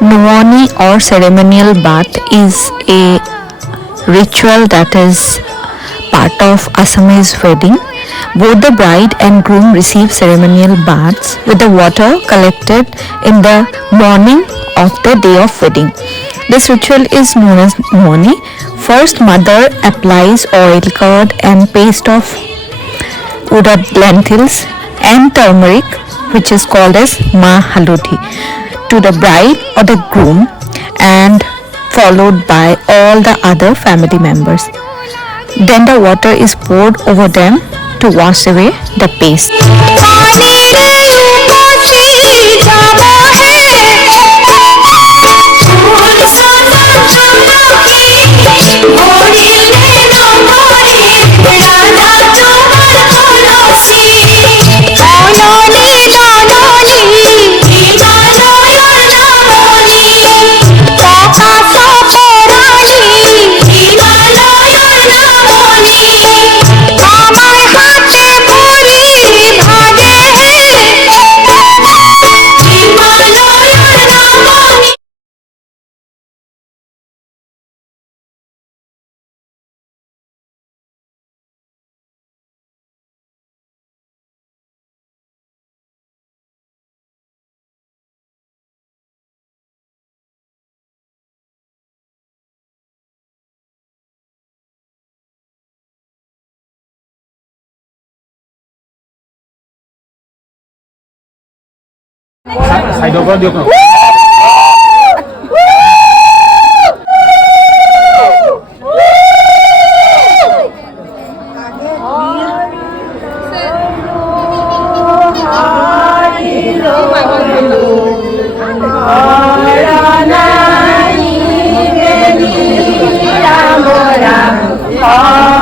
NUONI or ceremonial bath is a ritual that is part of Assamese wedding. Both the bride and groom receive ceremonial baths with the water collected in the morning of the day of wedding. This ritual is known as NUONI. First, mother applies oil, curd, and paste of udad lentils and turmeric, which is called as Haldi, to the bride or the groom, and followed by all the other family members. Then the water is poured over them to wash away the paste. চাইডৰ পৰা দিয়ক ন Oh